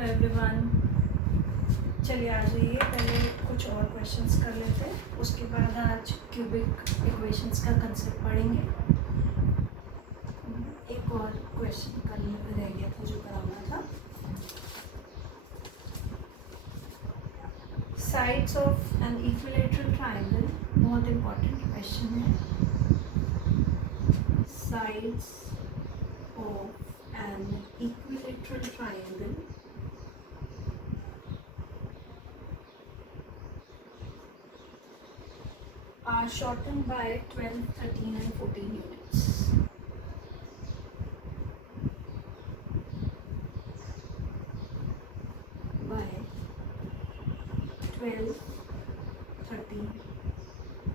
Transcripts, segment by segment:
Hello everyone, चलिए आ जाइए। पहले कुछ और क्वेश्चंस कर लेते हैं, उसके बाद आज क्यूबिक इक्वेशंस का कंसेप्ट पढ़ेंगे। एक और क्वेश्चन कल रह गया था जो कराना था। Sides of an equilateral triangle, बहुत इंपॉर्टेंट क्वेश्चन है। Sides of an equilateral triangle are shortened by 12, 13 and 14 units. By 12, 13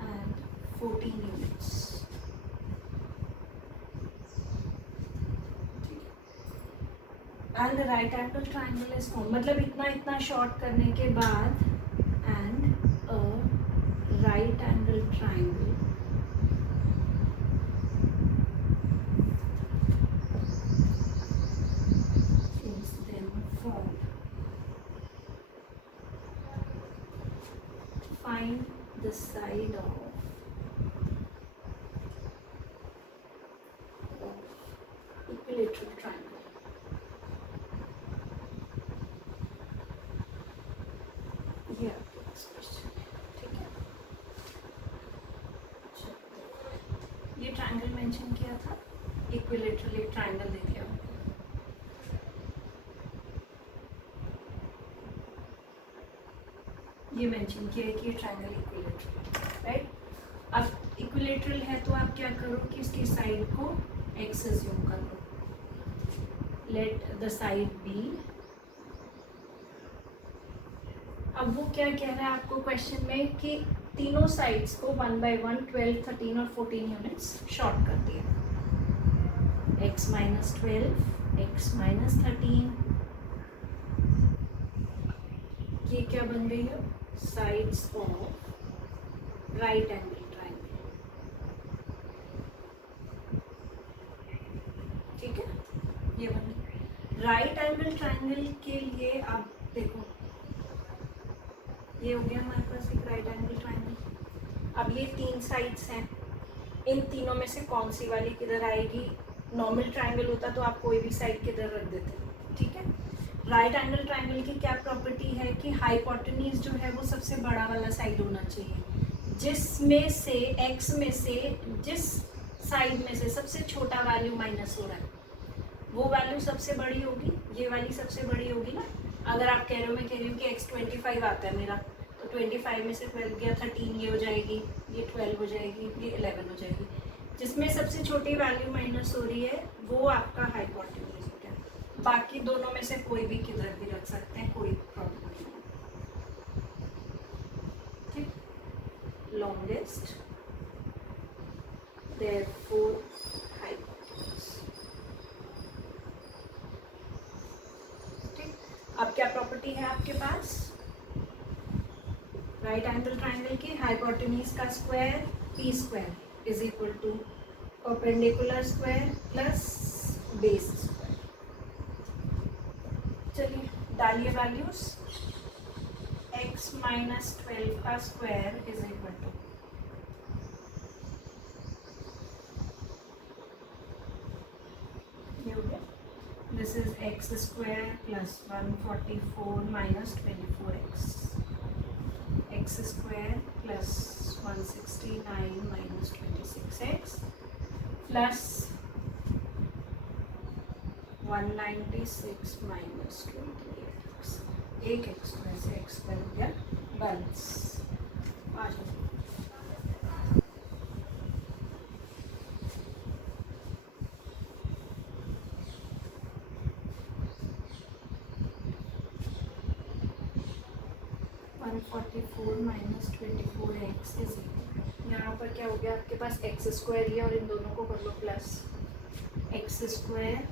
and 14 units. And the right angle triangle is formed. मतलब इतना शॉर्ट करने के बाद and a right angle triangle is then formed. Find the side of equilateral triangle. ये आपके पास question है, ठीक है। ये ट्रायंगल मेंशन किया था, इक्विलेटरल एक ट्रायंगल दे दिया। ये मेंशन किया है कि ये ट्रायंगल इक्विलेटरल, राइट। अब इक्विलेटरल है तो आप क्या करो कि इसकी साइड को एक्स अज्यूम कर लो। Let the side be. अब वो क्या कह रहा है आपको क्वेश्चन में कि तीनों साइड्स को 1 by 1, 12, 13 और 14 यूनिट्स शॉर्ट कर दिया। x minus 12, x minus 13, ये क्या बन गई है? Sides of right angle triangle, ठीक है। ये बन गई राइट एंगल ट्रायंगल के लिए। आप देखो, ये हो गया हमारे पास एक राइट एंगल ट्रायंगल। अब ये तीन साइड्स हैं, इन तीनों में से कौन सी वाली किधर आएगी? नॉर्मल ट्रायंगल होता तो आप कोई भी साइड किधर रख देते, ठीक है। राइट एंगल ट्रायंगल की क्या प्रॉपर्टी है कि हाइपोटेन्यूज जो है वो सबसे बड़ा वाला साइड होना चाहिए, जिसमें से एक्स में से जिस साइड में से सबसे छोटा वैल्यू माइनस हो रहा है वो वैल्यू सबसे बड़ी होगी। ये वाली सबसे बड़ी होगी ना। अगर आप कह रहे हो, मैं कह रही हूँ कि x 25 आता है मेरा, तो 25 में से 12 गया 13, ये हो जाएगी, ये 12 हो जाएगी, ये 11 हो जाएगी। जिसमें सबसे छोटी वैल्यू माइनस हो रही है वो आपका हाइपोटेन्यूज हो गया। बाकी दोनों में से कोई भी किधर भी रख सकते हैं, कोई प्रॉब्लम नहीं है, ठीक। लॉन्गेस्ट देयरफॉर हाइपोटेन्यूज, ठीक। अब क्या प्रॉपर्टी है आपके पास? राइट एंगल ट्रायंगल की हाइपोटेन्यूज का square P square is equal to perpendicular square plus base square. चलिए डालिए वैल्यूज। x minus 12 का स्क्वायर इज इक्वल टू, ये हो गया, this is x square plus 144 minus 24x, x square plus 169 minus 26x plus 196 minus 28x। एक x square से x square हो गया बैलेंस। आ जाओ, माइनस 24x इज इक्वल, यहाँ पर क्या हो गया आपके पास एक्स स्क्वायर ही, और इन दोनों को कर लो प्लस एक्स स्क्वायर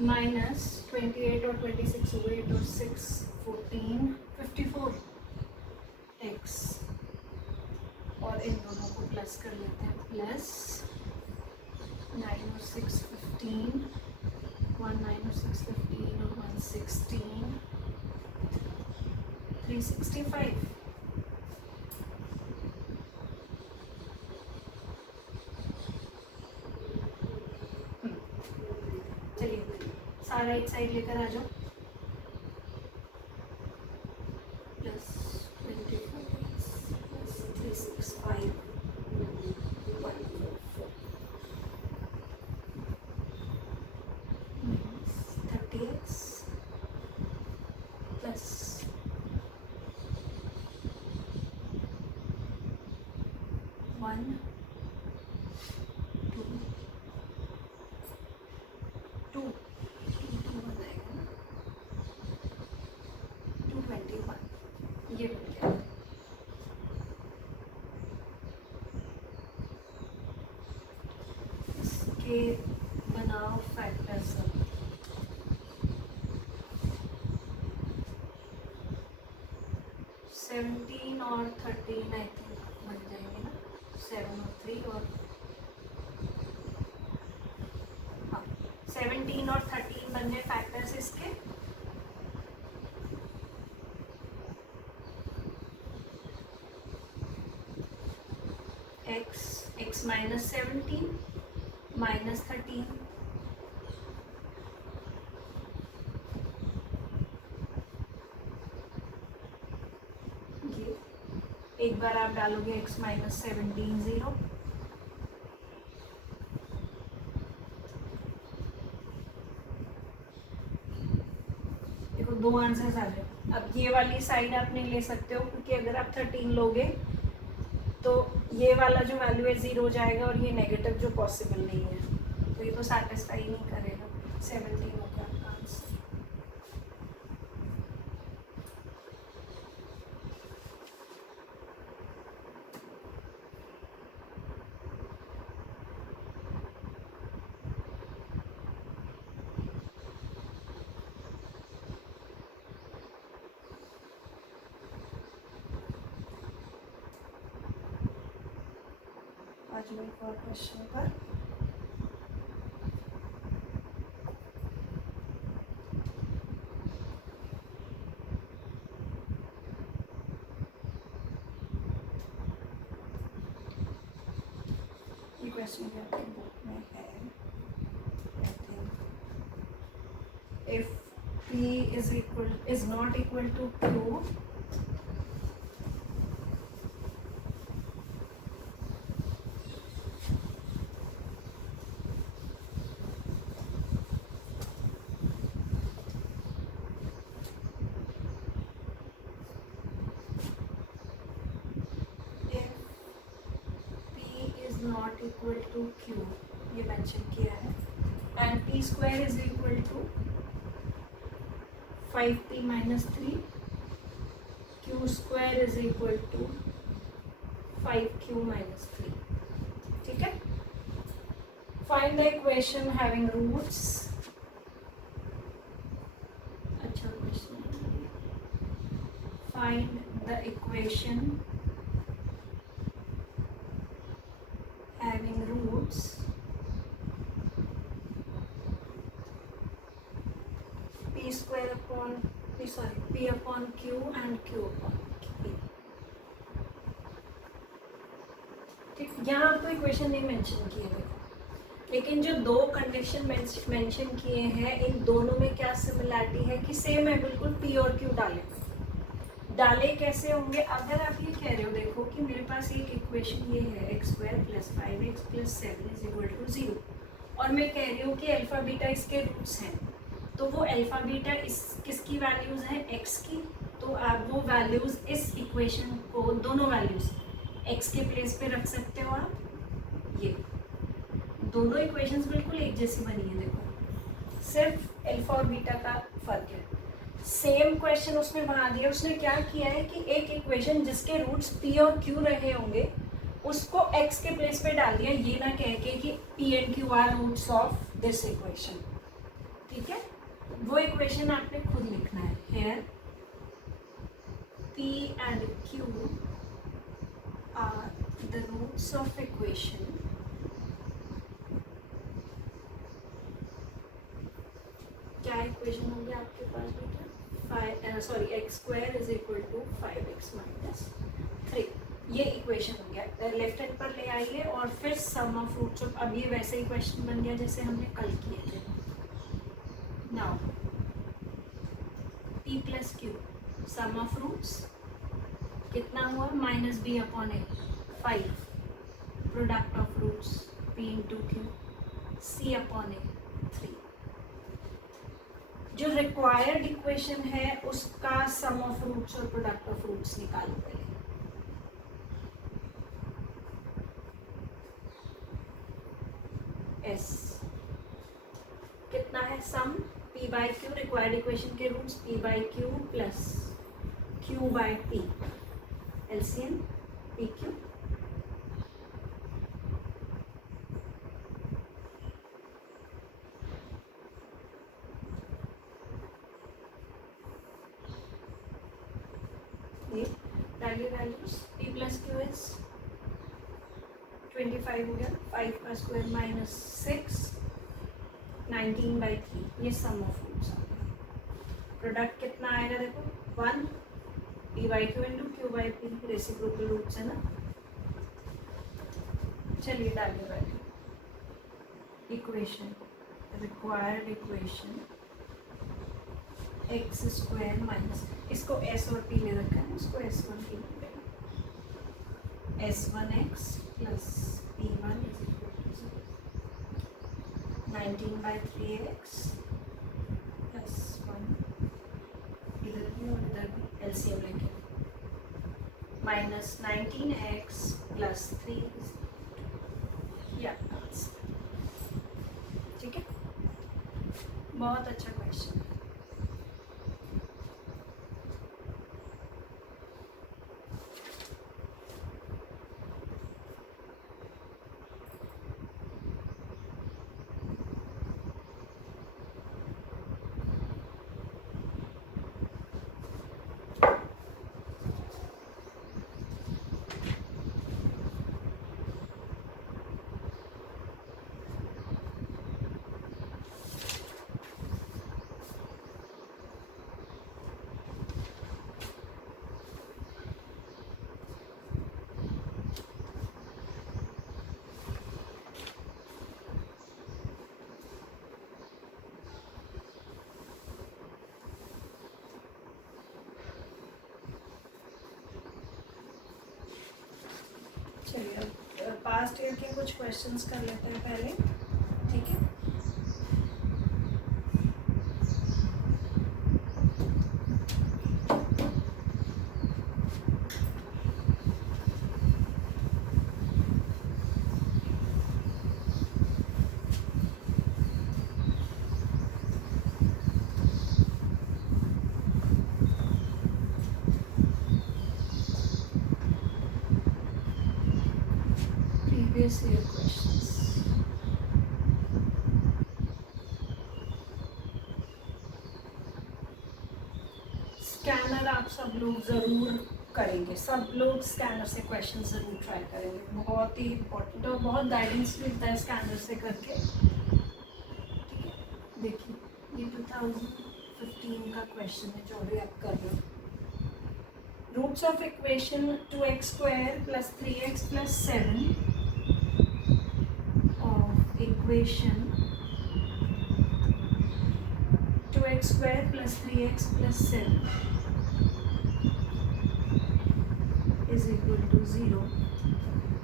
माइनस 28 और 26 हो गए, 8 और 6 14, 54 x, और इन दोनों को प्लस कर लेते हैं, प्लस 9 और 6 15 1 9 और 6 15 और 1 16 365. चलिए सारा एक साइड लेकर आ जाओ. प्लस 24 प्लस 365 30x प्लस 1 2 2 2 बनाएगा ना 221 ये बन गया. इसके बनाओ फैक्टर सब. 17 और 13 आई थिंक बन जाएंगे ना. 7 और 3 और हाँ 17 और 13 बनने फैक्टर्स इसके. x माइनस 17 माइनस 13 ये एक बार आप डालोगे x माइनस 17 0. देखो दो आंसर्स आ गए. अब ये वाली साइड आप नहीं ले सकते हो क्योंकि अगर आप 13 लोगे तो ये वाला जो वैल्यू है 0 हो जाएगा और ये नेगेटिव जो पॉसिबल नहीं है तो ये तो सैटिस्फाई नहीं करेगा. 17 होगा आंसर. आज मैं एक और क्वेश्चन पर ये क्वेश्चन भी आपकी बुक में है. I think if P is not equal to Q, not equal to Q ये मेंशन किया है. And P square is equal to 5P minus 3. Q square is equal to 5Q minus 3. ठीक है. Find the equation having roots. अच्छा question. Find the equation having roots p square upon p upon q and q upon p. ठीक. यहाँ आपको equation नहीं mention किए देखो, लेकिन जो दो कंडीशन मेंशन किए हैं इन दोनों में क्या सिमिलरिटी है कि सेम है बिल्कुल. p और q डाले कैसे होंगे. अगर आप ये कह रहे हो देखो कि मेरे पास एक इक्वेशन ये है x square plus 5x plus 7 is equal to 0 और मैं कह रही हूँ कि अल्फा बीटा इसके रूट्स हैं, तो वो अल्फा बीटा इस किसकी वैल्यूज़ हैं x की. तो आप वो वैल्यूज़ इस इक्वेशन को दोनों वैल्यूज़ x के प्लेस पे रख सकते हो आप. ये दोनों इक्वेशंस बिल्कुल एक जैसी बनी है देखो, सिर्फ अल्फा और बीटा का फर्क है. सेम क्वेश्चन उसने बना दिया. उसने क्या किया है कि एक इक्वेशन जिसके रूट्स p और q रहे होंगे उसको x के प्लेस पे डाल दिया, ये ना कह के कि p and q are roots of this equation. ठीक है. वो इक्वेशन आपने खुद लिखना है. Here p and q are the roots of equation पास बेटा 5 x square is equal to 5x minus 3। ये इक्वेशन हो गया, लेफ्ट हैंड पर ले आइए और फिर सम ऑफ रूट्स ऑफ, अब ये वैसे ही क्वेश्चन बन गया जैसे हमने कल किए थे। Now p plus q sum of roots कितना हुआ minus b upon a 5, product of roots p into q c upon a 3। जो रिक्वायर्ड इक्वेशन है उसका सम ऑफ रूट्स और प्रोडक्ट ऑफ रूट्स निकालो पहले। एस कितना है sum p by q, required equation के roots p by q plus q by p, LCM p q. ये values p plus q is 25 हो गया, 5 का स्क्वायर माइनस 6, 19 बाई 3, ये सम ऑफ रूट्स आ गया। प्रोडक्ट कितना आएगा देखो 1 p by Q into Q by P, reciprocal roots है ना। चलिए डालिए value, equation required equation X square minus, इसको एस और पी ले रखा है, इसको S one P S1x plus P1 is equal to 0. 19 by 3x plus 1, इधर भी और इधर भी एलसीएम लेंगे, माइनस 19x plus 3 is या आंसर। ठीक है, बहुत अच्छा क्वेश्चन है। चलिए अब पास्ट ईयर के कुछ क्वेश्चंस कर लेते हैं पहले, ठीक है। previous year questions. स्कैनर आप सब लोग ज़रूर करेंगे, सब लोग स्कैनर से क्वेश्चन ज़रूर ट्राई करेंगे, बहुत ही इम्पोर्टेंट और बहुत गाइडेंस मिलता है स्कैनर से करके। ठीक है, देखिए ये 2015 का क्वेश्चन है जो अभी आप कर रहे हो। Roots of equation 2x square plus 3x plus 7 of equation 2x square plus 3x plus 7 is equal to 0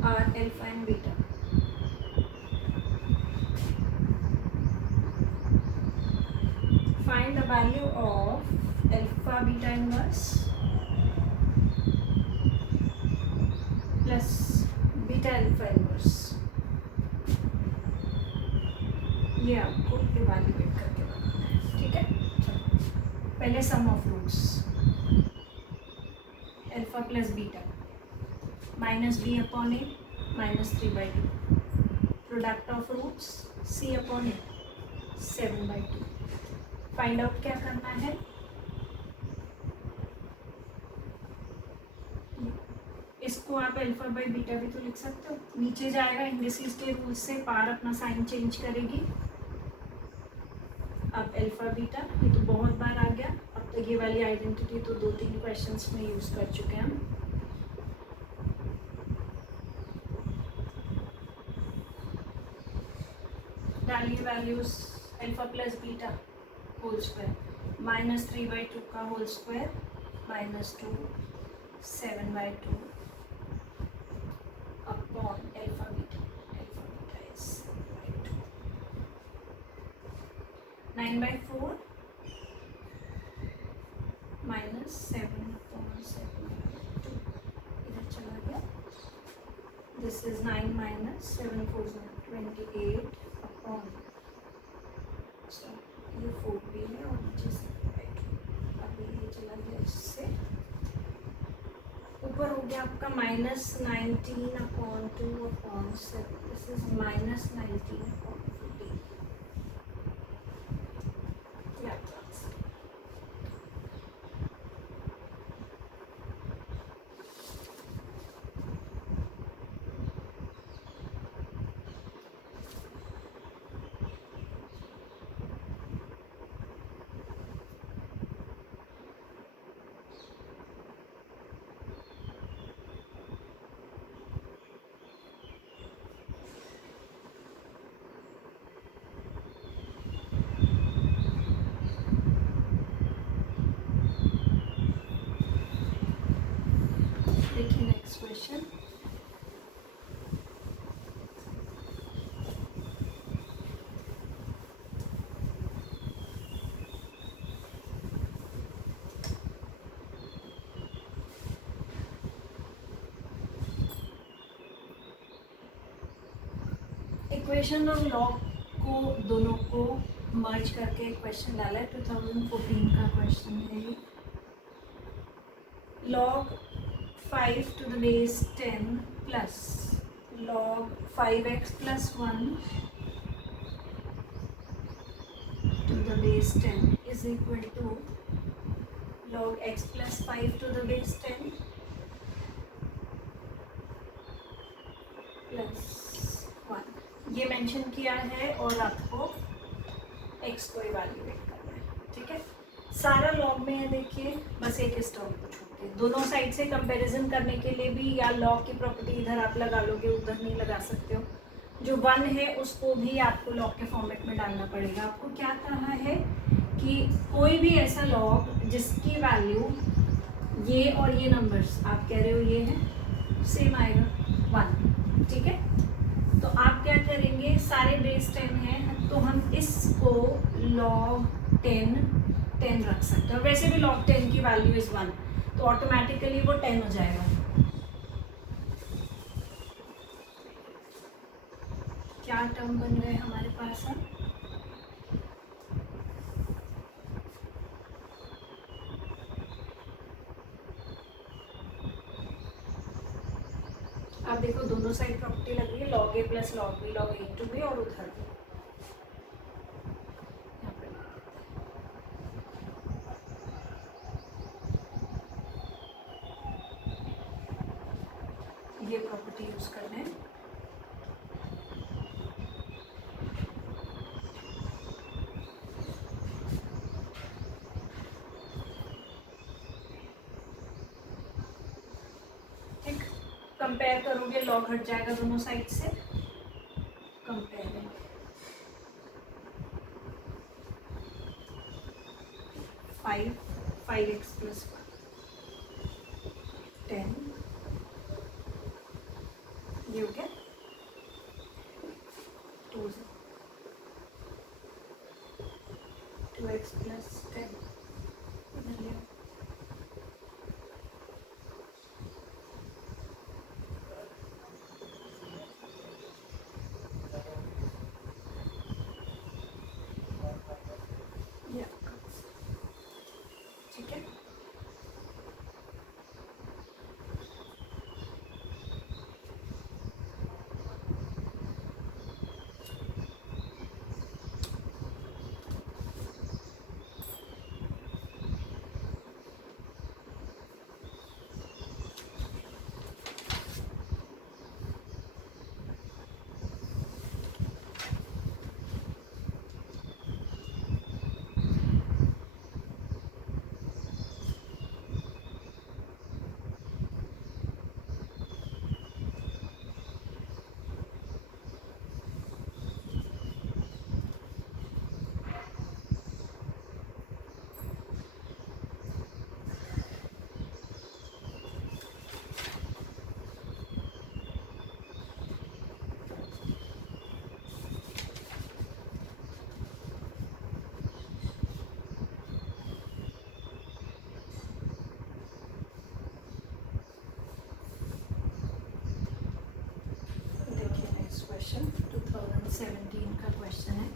are alpha and beta. Find the value of alpha beta inverse plus beta alpha inverse. ये आपको evaluate करके बताना है, ठीक है। पहले sum of roots alpha plus beta minus b upon a minus 3/2, product of roots c upon a 7/2। Find out क्या करना है, इसको आप अल्फा बाई बीटा भी तो लिख सकते हो, नीचे जाएगा इंडिसेस के रूल से, पार अपना साइन चेंज करेगी, अब अल्फा बीटा, ये तो बहुत बार आ गया। अब तक ये वाली आइडेंटिटी तो 2-3 क्वेश्चंस में यूज़ कर चुके हैं हम। डालिए values, alpha plus beta whole square -3/2 का whole square -2 7/2 upon alpha beta is 7/2 9/4 -7/7/2 इधर चला गया। दिस इज 9 - 7 4 28 अपॉन, ये 4 भी है और नीचे 7/2। अभी ये चला गया इससे ऊपर हो गया आपका -19/2/7। This is -19/14। देखिए नेक्स्ट क्वेश्चन। इक्वेशन और लॉग को दोनों को मर्ज करके क्वेश्चन डाला है। 2014 का क्वेश्चन है ये। log 5 to the base 10 plus log 5x plus 1 to the base 10 is equal to log x plus 5 to the base 10 plus 1। ये मेंशन किया है और आपको x को इवैल्यूएट करना है, ठीक है। सारा लॉग में है, देखिए बस एक इस टर्म को छोड़ के। दोनों साइड से कंपैरिजन करने के लिए भी या लॉग की प्रॉपर्टी इधर आप लगा लोगे, उधर नहीं लगा सकते हो। जो 1 है उसको भी आपको लॉग के फॉर्मेट में डालना पड़ेगा। आपको क्या कहा है कि कोई भी ऐसा लॉग जिसकी वैल्यू ये और ये नंबर्स आप कह रहे हो ये है सेम आएगा 1, ठीक है। तो आप क्या करेंगे, सारे बेस 10 हैं तो हम इसको log 10 रख सकते हैं। वैसे भी log 10 की वैल्यू इज 1 तो ऑटोमेटिकली वो 10 हो जाएगा। क्या टर्म बन गए हमारे पास है, आप देखो दोनों साइड प्रॉपर्टी लग रही है, log a plus log b, log a into b और उधर भी। ये प्रॉपर्टी यूज करना है। ठीक, कंपेयर करोगे लॉग हट जाएगा दोनों साइड से, कंपेयर 5x plus 10 ये हो गया 2x plus 10 इधर ले आओ। ये आपका, ठीक है। 17 का क्वेश्चन है।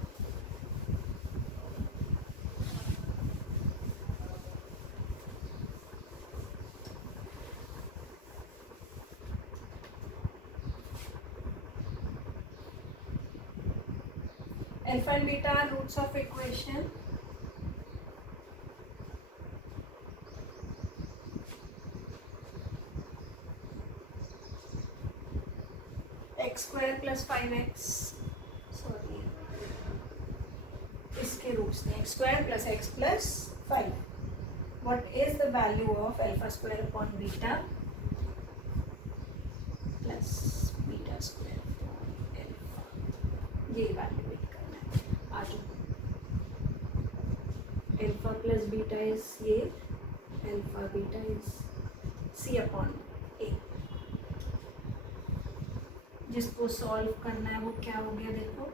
Alpha and beta are roots of equation. X square plus 5x, sorry इसके रूट्स थे x square plus x plus 5. What is the value of alpha square upon beta plus beta square upon alpha? ये valuate करना है। आ जाओ, alpha plus beta is ये, alpha beta is c upon a. जिसको solve करना है वो क्या हो गया, देखो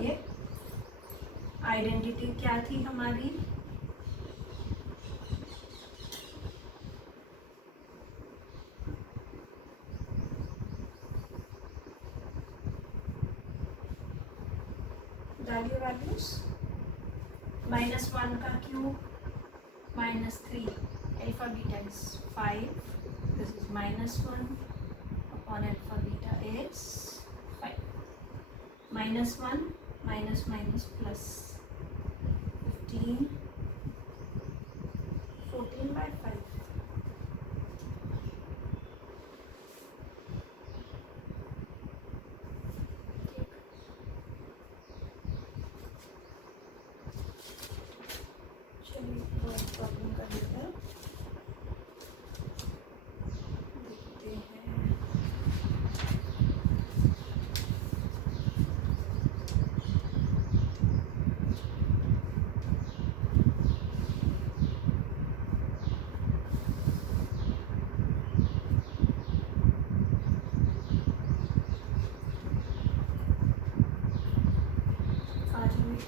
ये आइडेंटिटी क्या थी हमारी, डालिए वैल्यूज, -1 का cube -3, alpha beta is 5, this is -1 upon alpha beta is 5. -1 minus minus plus 15, 14 by 5. चलिए प्रॉब्लम कर लेते हैं, देखते हैं।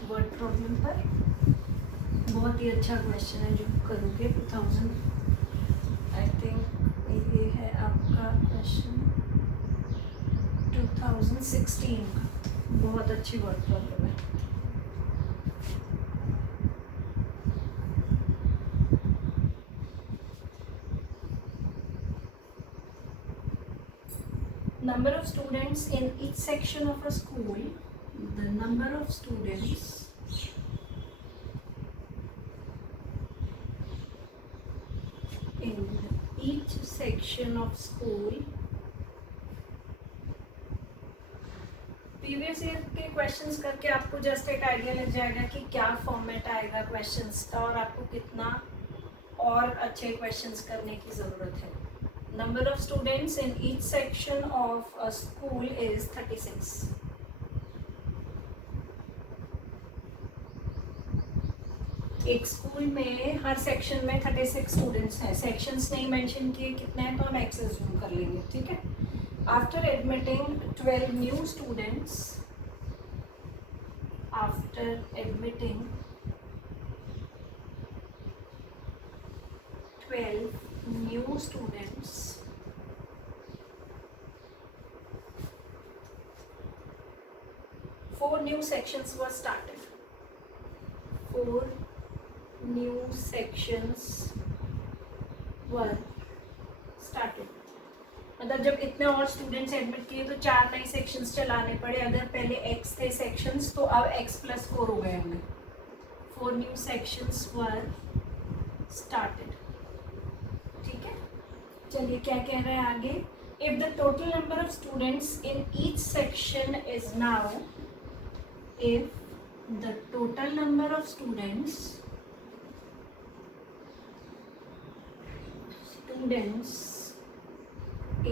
वर्ड प्रॉब्लम पर बहुत ही अच्छा क्वेश्चन है जो करोगे 2000, आई थिंक ये है आपका क्वेश्चन 2016 का, बहुत अच्छी वर्ड प्रॉब्लम है। Number of students in each section of a school, the number of students in each section of school, previous year के क्वेश्चंस करके आपको जस्ट एक आइडिया लग जाएगा कि क्या फॉर्मेट आएगा क्वेश्चंस का और आपको कितना और अच्छे क्वेश्चंस करने की ज़रूरत है। Number of students in each section of a school is 36. एक स्कूल में हर सेक्शन में 36 स्टूडेंट्स हैं। सेक्शंस नहीं मेंशन किए कितने हैं तो हम एक्स अज्यूम कर लेंगे, ठीक है। After admitting 12 new students, after admitting 12 new students, four new sections were started. 4 new sections were started. मतलब जब इतने और स्टूडेंट्स एडमिट किए तो 4 नए सेक्शंस चलाने पड़े। अगर पहले x थे सेक्शंस तो अब x+4 हो गए होंगे। 4 न्यू सेक्शंस वर स्टार्टेड, ठीक है। चलिए क्या कह रहे हैं आगे, if the total number of students in each section is now, if the total number of students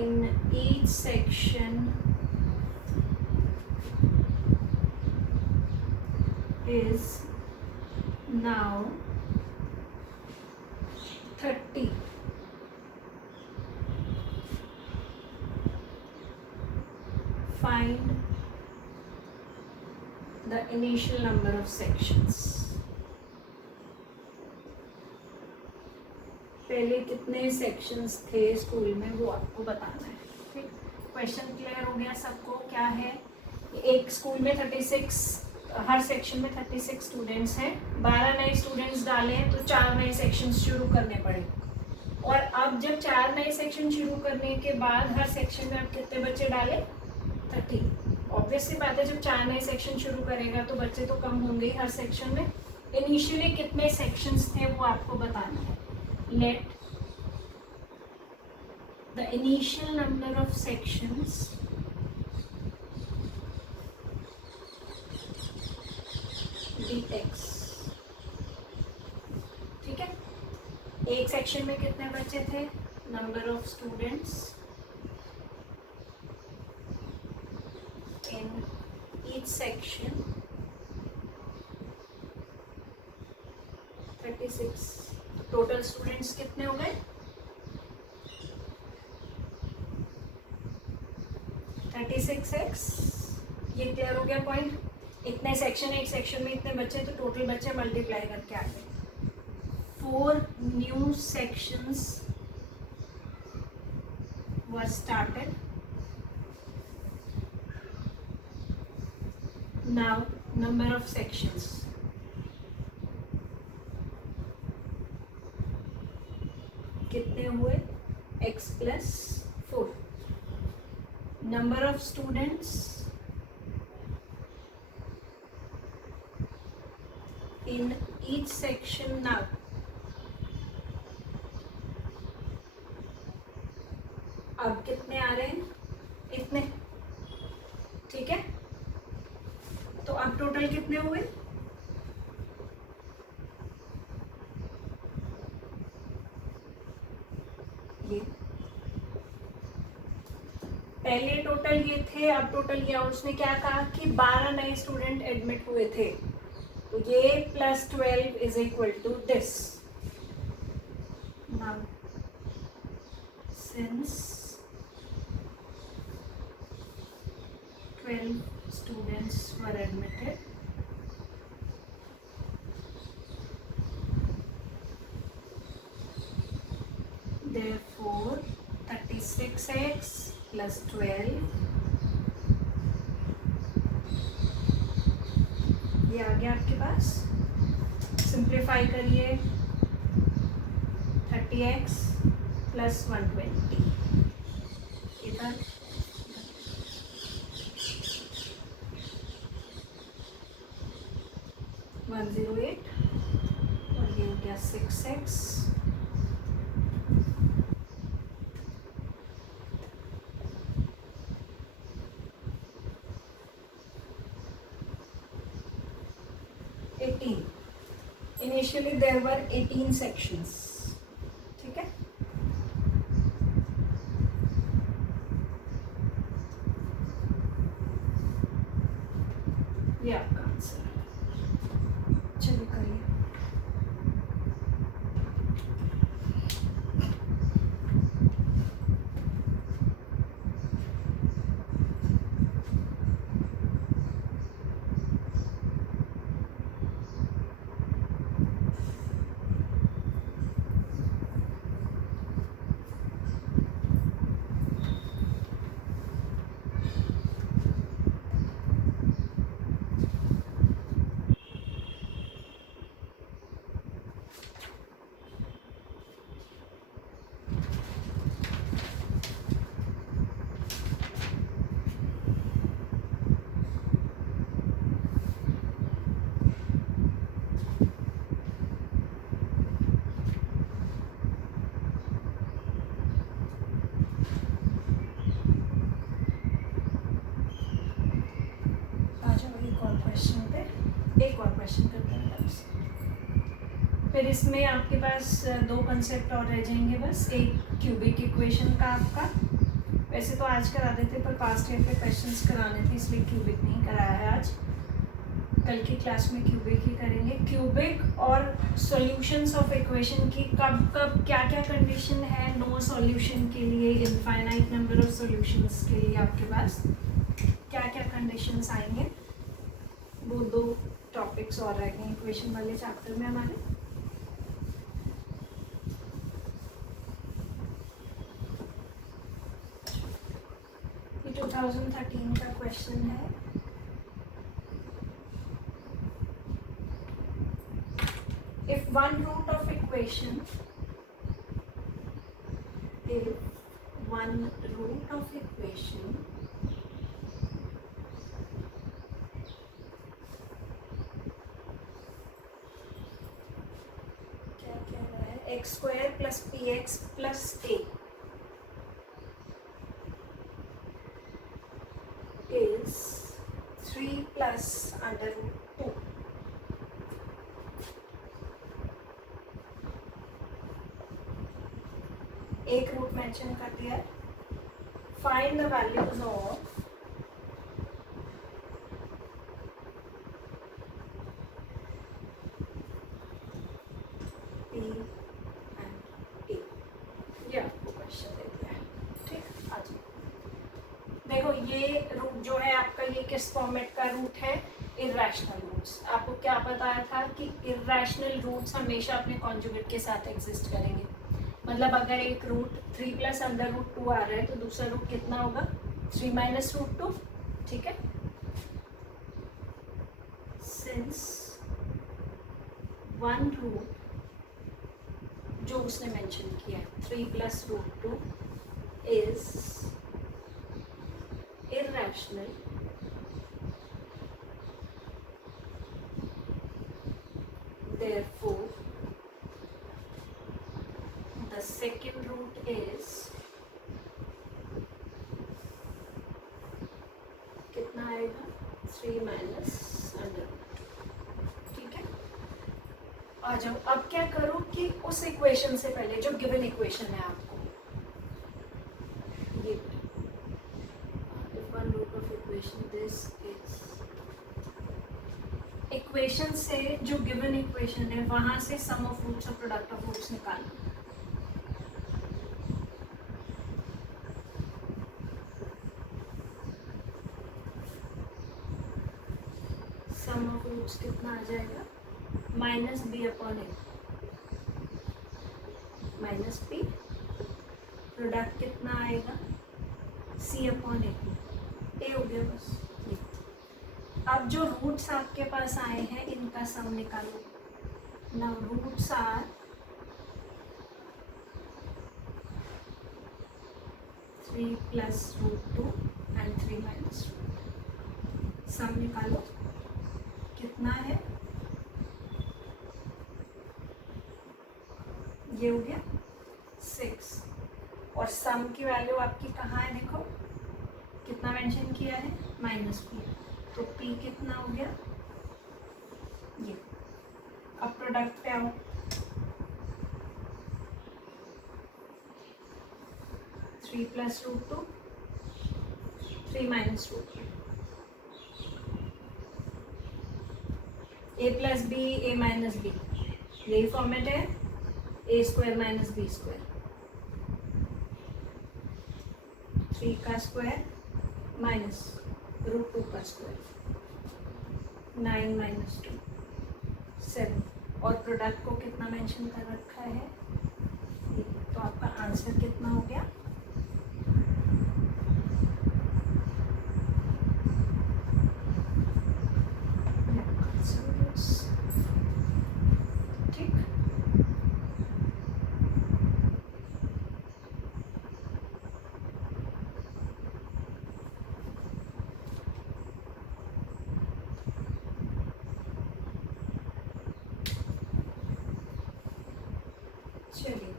in each section is now 30, find the initial number of sections. पहले कितने सेक्शंस थे स्कूल में वो आपको बताना है, ठीक। क्वेश्चन क्लियर हो गया सबको? क्या है, एक स्कूल में 36, हर सेक्शन में 36 स्टूडेंट्स हैं, 12 नए स्टूडेंट्स डाले हैं तो 4 नए सेक्शन शुरू करने पड़े। और अब जब 4 नए सेक्शन शुरू करने के बाद हर सेक्शन में आप कितने बच्चे डाले? 30। ऑब्वियस सी बात है, जब 4 नए सेक्शन शुरू करेगा तो बच्चे तो कम होंगे हर सेक्शन में। इनिशियली कितने सेक्शंस थे वो आपको बताना है। Let the initial number of sections be x। ठीक है, एक सेक्शन में कितने बच्चे थे? Number of students in each section 36। Total students कितने हो गए? 36x। ये क्लियर हो गया पॉइंट? इतने सेक्शन, एक सेक्शन में इतने बच्चे, तो टोटल बच्चे मल्टीप्लाई करके आ गए। 4 new sections were started. Now number of sections कितने हुए? x plus 4. Number of students in each section now. अब कितने आ रहे हैं? इतने। ठीक है, तो अब टोटल कितने हुए? ये पहले टोटल ये थे, अब टोटल ये। उसने क्या कहा कि 12 नए स्टूडेंट एडमिट हुए थे, तो ये plus 12 is equal to this. Now since 12 students were admitted, therefore 36x plus 12, ये आ गया आपके पास। सिंप्लीफाई करिए, 30x plus 120, इधर 108 और ये हो गया 6x। Initially there were 18 sections. ठीक है, ये आपका आंसर है। चलिए करिए। एक और क्वेश्चन करते हैं आपसे। फिर इसमें आपके पास 2 कंसेप्ट और रह जाएंगे बस। एक क्यूबिक इक्वेशन का आपका, वैसे तो आज करा देते पर पास्ट ईयर पे क्वेश्चंस कराने थे इसलिए क्यूबिक नहीं कराया है आज। कल की क्लास में क्यूबिक ही करेंगे। क्यूबिक और सॉल्यूशंस ऑफ इक्वेशन की कब कब क्या क्या कंडीशन है नो सॉल्यूशन के लिए, इनफाइनाइट नंबर ऑफ सॉल्यूशंस के लिए आपके पास क्या क्या कंडीशंस आएंगे, वो 2 टॉपिक्स और रह गए इक्वेशन वाले चैप्टर में हमारे। भी 2013 का क्वेश्चन है। If one root of equation, if one root of equation क्या कह रहा है, x square plus P x plus A is 3 plus under root 2. एक रूट मेंशन कर दिया है। Find the values of P and A। ये आपको क्वेश्चन दे दिया है, ठीक। आज देखो ये रूट जो है आपका, ये किस फॉर्मेट का रूट है, इर्रेशनल रूट्स। आपको क्या बताया था कि इर्रेशनल रूट्स हमेशा अपने कॉन्जुगेट के साथ एग्जिस्ट करेंगे। मतलब अगर एक रूट 3 प्लस अंडर रूट 2 आ रहा है तो दूसरा रूट कितना होगा, 3 माइनस रूट 2, ठीक है। सिंस वन रूट जो उसने मेंशन किया है 3 plus root 2 is irrational, therefore the second root is कितना आएगा, 3 माइनस अंडर रूट, ठीक है। आ जाओ, अब क्या करो कि उस इक्वेशन से पहले जो गिवन इक्वेशन है आपको, ये this is इक्वेशन से जो गिवन इक्वेशन है वहां से सम ऑफ रूट्स और प्रोडक्ट ऑफ रूट्स निकालना। सम ऑफ रूट्स कितना आ जाएगा, minus b upon a, minus B. Product कितना आएगा, सी अपॉन ए, ए हो गया बस। अब जो रूट्स आपके पास आए हैं इनका सम निकालो। Now roots are 3 plus root 2 and 3 minus root. Sum निकालो कितना है, ये हो गया 6। और सम की वैल्यू आपकी कहाँ है, देखो कितना मेंशन किया है, माइनस पी। तो पी कितना हो गया, ये। अब प्रोडक्ट पे आओ, three plus root 2, 3 minus root 2, A plus B, A minus B, यही फॉर्मेट है, A square minus B square, 3 का स्क्वायर माइनस रूट 2 का स्क्वायर, 9 माइनस 2, 7। और प्रोडक्ट को कितना मेंशन कर रखा है, तो आपका आंसर कितना हो गया, ठीक। चलिए,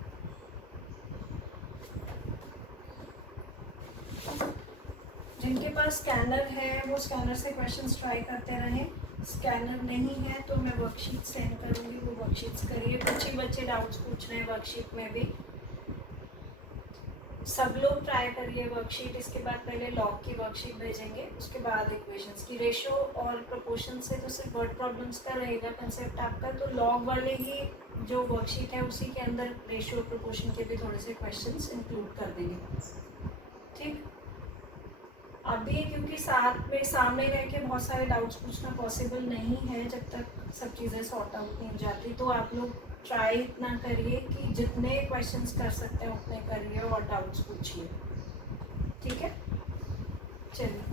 जिनके पास स्कैनर है वो स्कैनर से क्वेश्चंस ट्राई करते रहें। स्कैनर नहीं है तो मैं वर्कशीट सेंड करूँगी, वो वर्कशीट्स करिए। कुछ ही बच्चे डाउट्स पूछ रहे हैं वर्कशीट में भी, सब लोग ट्राई करिए वर्कशीट। इसके बाद पहले लॉग की वर्कशीट भेजेंगे, उसके बाद इक्वेशंस की। रेशियो और प्रोपोर्शन से तो सिर्फ वर्ड प्रॉब्लम्स का रहेगा कंसेप्ट आपका, तो लॉग वाले ही जो वर्कशीट है उसी के अंदर रेशियो और प्रोपोर्शन के भी थोड़े से क्वेश्चंस इंक्लूड कर देंगे, ठीक। अभी क्योंकि साथ में सामने रह के बहुत सारे डाउट्स पूछना पॉसिबल नहीं है जब तक सब चीज़ें सॉर्ट आउट नहीं हो जाती, तो आप लोग ट्राई इतना करिए कि जितने क्वेश्चंस कर सकते हैं उतने करिए और डाउट्स पूछिए, ठीक है। चलिए